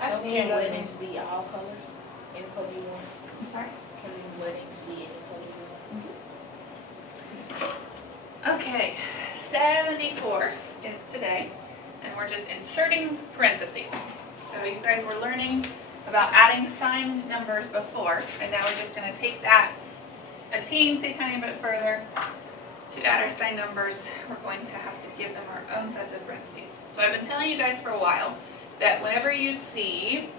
So can weddings be all colors? Any color you want? I'm sorry? Can weddings be any color you want? Okay, 74 is today, and we're just inserting parentheses. So you guys were learning about adding signed numbers before, and now we're just going to take that a teensy tiny bit further. To add our signed numbers, we're going to have to give them our own sets of parentheses. So I've been telling you guys for a while that whenever you see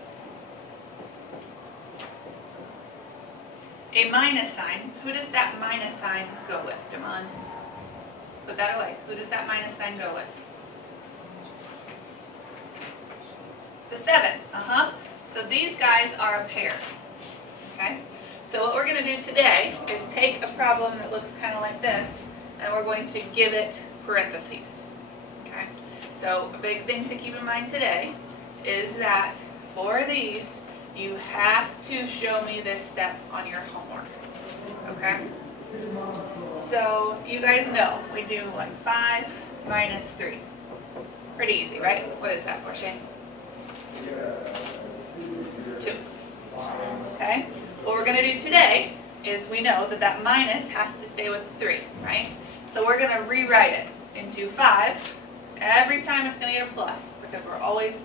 a minus sign, who does that minus sign go with, Damon? Put that away. Who does that minus sign go with? The 7. So these guys are a pair. Okay? So what we're going to do today is take a problem that looks kind of like this, and we're going to give it parentheses. Okay? So a big thing to keep in mind today is that for these, you have to show me this step on your homework. Okay? So you guys know we do like 5 minus 3. Pretty easy, right? What is that, Portia? 2. Okay? What we're going to do today is we know that that minus has to stay with 3, right? So we're going to rewrite it into 5. Every time it's going to get a plus because we're always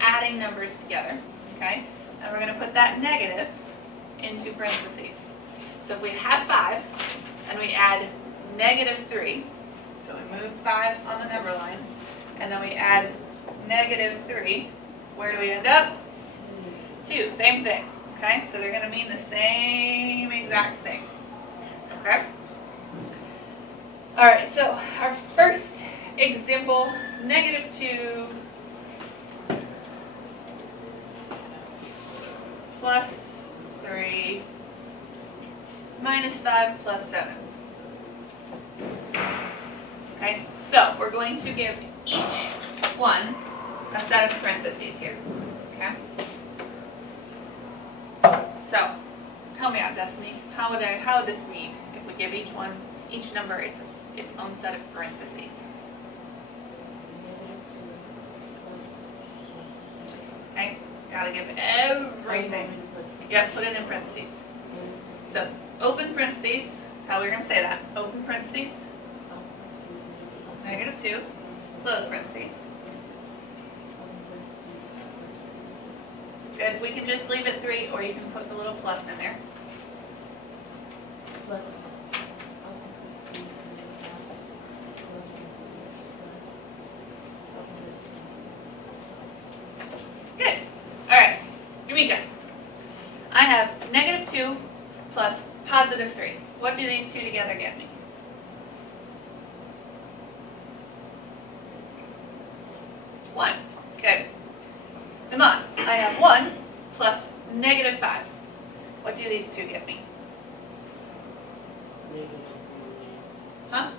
adding numbers together, okay? And we're going to put that negative into parentheses. So if we have 5 and we add negative 3, so we move 5 on the number line, and then we add negative 3, where do we end up? 2, same thing, okay? So they're going to mean the same exact thing, okay? All right, so our first example, negative 2 plus 3 minus 5 plus 7. Okay, so we're going to give each one a set of parentheses here. Okay? So, help me out, Destiny. How would this read if we give each number its own set of parentheses? Okay, gotta give everything. Yep, put it in parentheses. So, open parentheses, that's how we're going to say that. Open parentheses, negative 2, close parentheses. Good, we can just leave it 3, or you can put the little plus in there. Good. All right, Eureka. I have negative 2 plus positive 3. What do these two together get me? One. Good. Damon, I have 1 plus negative 5. What do these two get me? Huh?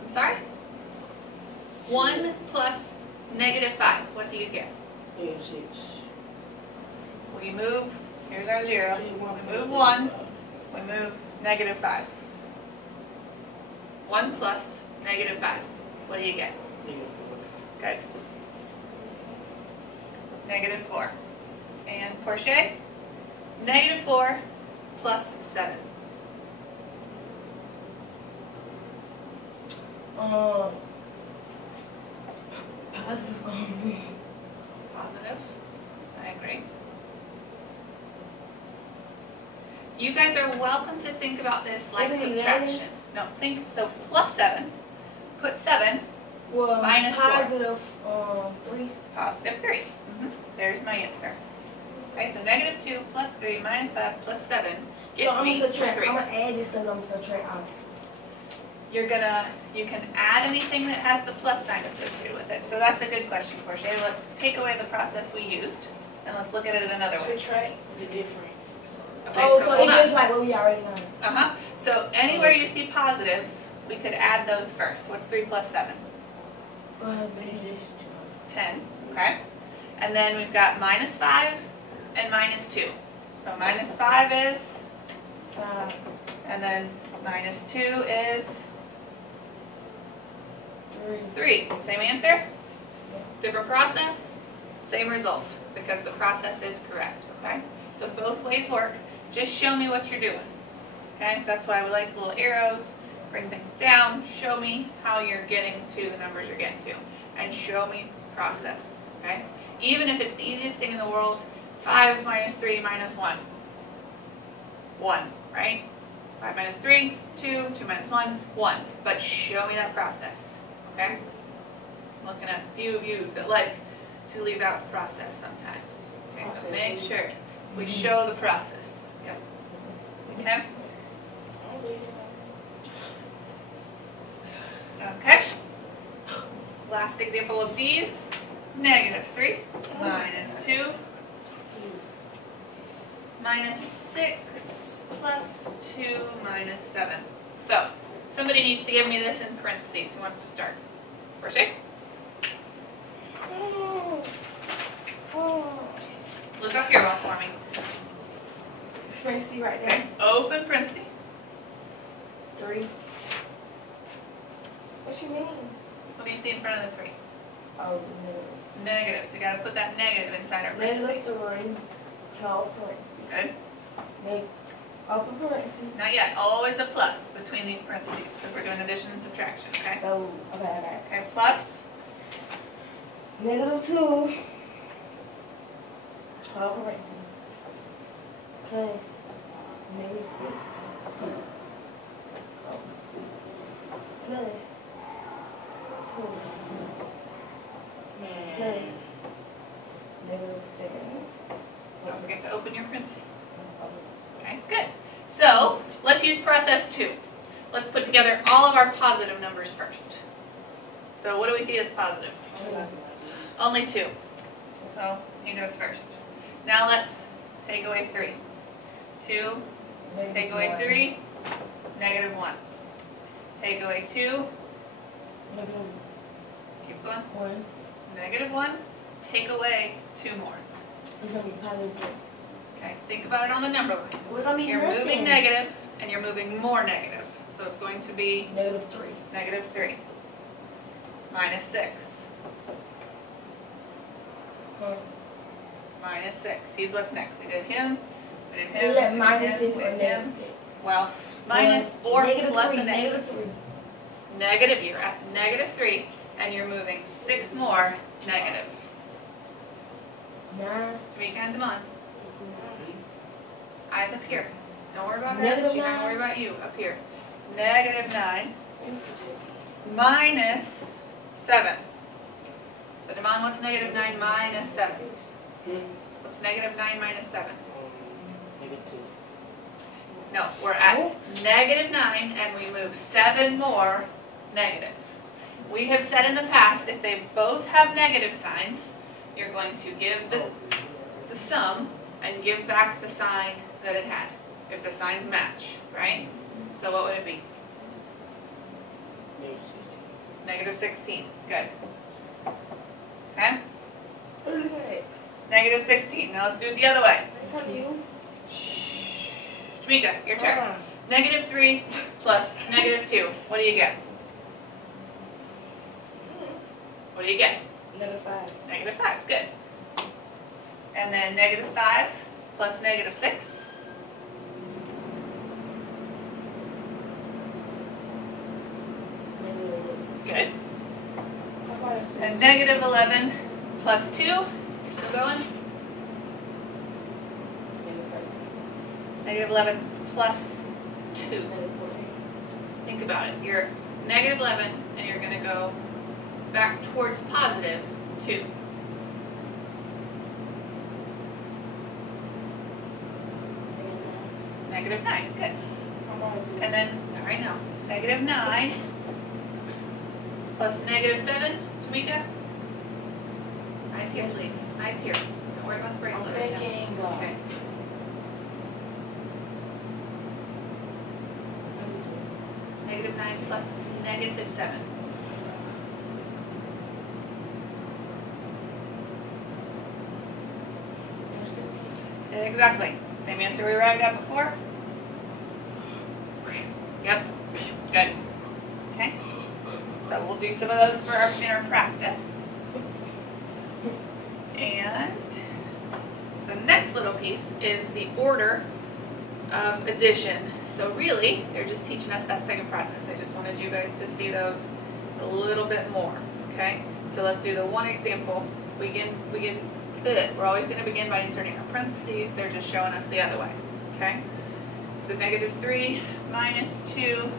I'm sorry? 1 plus negative 5. What do you get? Negative 6. We move, here's our 0. We move 1. We move negative 5. 1 plus negative 5. What do you get? Negative 4. Good. Negative 4. And Portia? Negative 4 plus 7. Positive. I agree. You guys are welcome to think about this like subtraction. No, think, so plus 7, put 7, Well, minus 4. positive 3. Positive 3. There's my answer. Okay, so negative 2 plus 3 minus 5 plus 7 gets me 3. I'm gonna add this thing, I'm gonna subtract out. You can add anything that has the plus sign associated with it. So that's a good question, Portia. Let's take away the process we used, and let's look at it another way. Subtract the difference. Okay, so hold it's on. just like what we already know. So anywhere you see positives, we could add those first. What's 3 plus 7? 10, okay? And then we've got minus 5 and minus 2. So minus 5 is? 5. And then minus 2 is? 3. 3. Same answer? Different process, same result, because the process is correct, okay? So both ways work. Just show me what you're doing, okay? That's why we like little arrows. Bring things down. Show me how you're getting to the numbers you're getting to. And show me process, okay? Even if it's the easiest thing in the world, 5 minus 3 minus 1. 1, right? 5 minus 3, 2, 2 minus 1, 1. But show me that process, okay? Looking at a few of you that like to leave out the process sometimes. Okay, so make sure we show the process. Yep. Okay? Okay. Last example of these. Negative 3 minus 2 minus 6 plus 2 minus 7. So, somebody needs to give me this in parentheses. Who wants to start? Roche? Look up here one for me. Parentheses right there. Okay. Open parentheses. 3. What you mean? What do you see in front of the 3? Oh, Negative. So you got to put that negative inside our negative parentheses. 3. No parentheses. Good. Open parentheses. Not yet. Always a plus between these parentheses because we're doing addition and subtraction. Okay. Oh, okay. Okay. Plus. Negative 2. Close parentheses. Plus negative 6. Plus 2. Plus negative 7. Don't forget to open your parentheses. Okay. Good. So let's use process 2. Let's put together all of our positive numbers first. So what do we see as positive? Only 2. So he goes first. Now let's take away 3. 2, take away 3, negative 1. Take away 2, Negative keep going, 1. negative 1, take away 2 more. It's going to be positive 3. Okay, think about it on the number line. We're going to be You're moving negative, and you're moving more negative. So it's going to be negative 3. negative 3, minus 6, minus 6. He's what's next. We did him, we did him, Is that we did minus him, 6 we or did negative him. 6? Well, minus or Negative plus 3, a negative. negative 3. Negative, you're at negative 3, and you're moving 6 more negative. 9. Tamika and Damon, eyes up here. Don't worry about her. Negative She's not going to 9. worry about you. Up here. Negative 9 minus 7. So Damon, what's negative 9 minus 7? What's negative 9 minus 7? Negative 2. No, we're at negative 9, and we move 7 more negative. We have said in the past, if they both have negative signs, you're going to give the sum and give back the sign that it had, if the signs match, right? So what would it be? Negative 16. Negative 16. Good. Okay? Okay. Negative 16. Now let's do it the other way. Tell you. Tamika, your turn. Negative 3 plus negative 2. What do you get? What do you get? Negative 5. Negative 5. Good. And then negative 5 plus negative 6. Good. And negative 11 plus 2. You're still going? Negative 11 plus 2. Think about it. You're negative 11, and you're going to go back towards positive 2. Negative 9. Good. And then, right now, negative 9 plus negative 7. Tamika? Eyes here, please. Eyes here. Don't worry about the bracelet right now. Okay. Negative 9 plus negative 7. Exactly. Same answer we arrived at before? Yep. Good. Okay. So we'll do some of those in our practice. And the next little piece is the order of addition. So really, they're just teaching us that second process. I just wanted you guys to see those a little bit more, okay? So let's do the one example. We're always going to begin by inserting our parentheses. They're just showing us the other way, okay? So -3 minus 2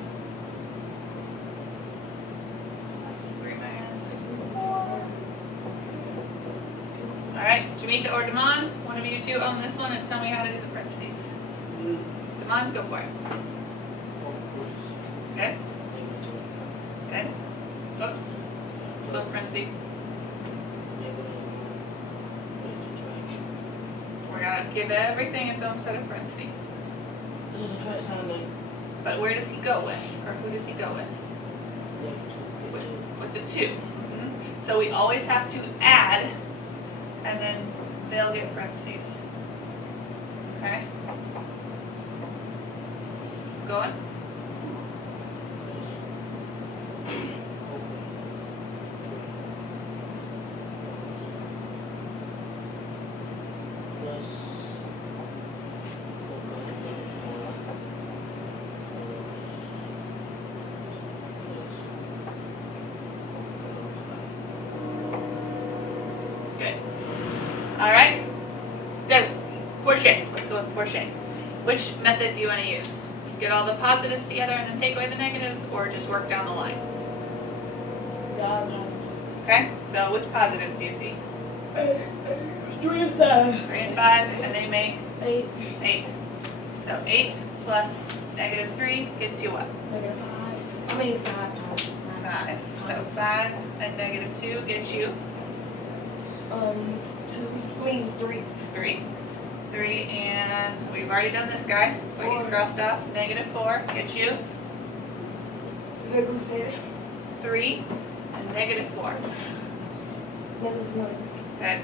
plus 3 minus 4. All right, Jamaica or Damon, one of you two own this one and tell me how to do the parentheses. Damon, go for it. Okay? Okay? Oops. Close parentheses. We're going to give everything its own set of parentheses. But where does he go with? Or who does he go with? With the 2. So we always have to add, and then they'll get parentheses. Okay? Going? Good. All right. Let's portion. Let's go with portion. Which method do you want to use? Get all the positives together and then take away the negatives, or just work down the line? Okay. So which positives do you see? 3 and 5. 3 and 5, and they make 8. 8. So 8 plus -3 gets you what? -5. I mean 5. 5. So 5 and -2 gets you 3. 3. 3, and we've already done this guy, so he's crossed off. -4 gets you 3 and -4. Okay.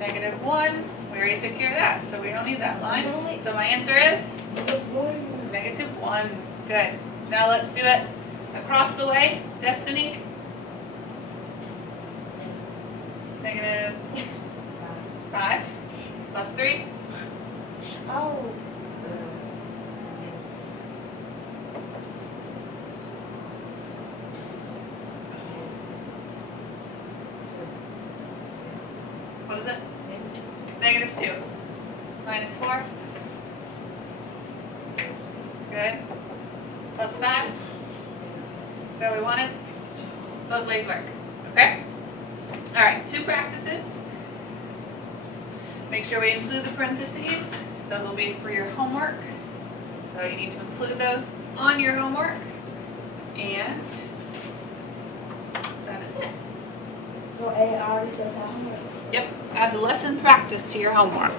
-1, we already took care of that, so we don't need that line. So my answer is -1. Good. Now let's do it across the way. Destiny. -5 plus 3. Oh. What is it? -2. -4. Good. Plus 5. Is that what we wanted? Both ways work. Okay? All right, 2 practices. Make sure we include the parentheses. Those will be for your homework. So you need to include those on your homework. And that is it. So I already said that homework. Yep, add the lesson practice to your homework.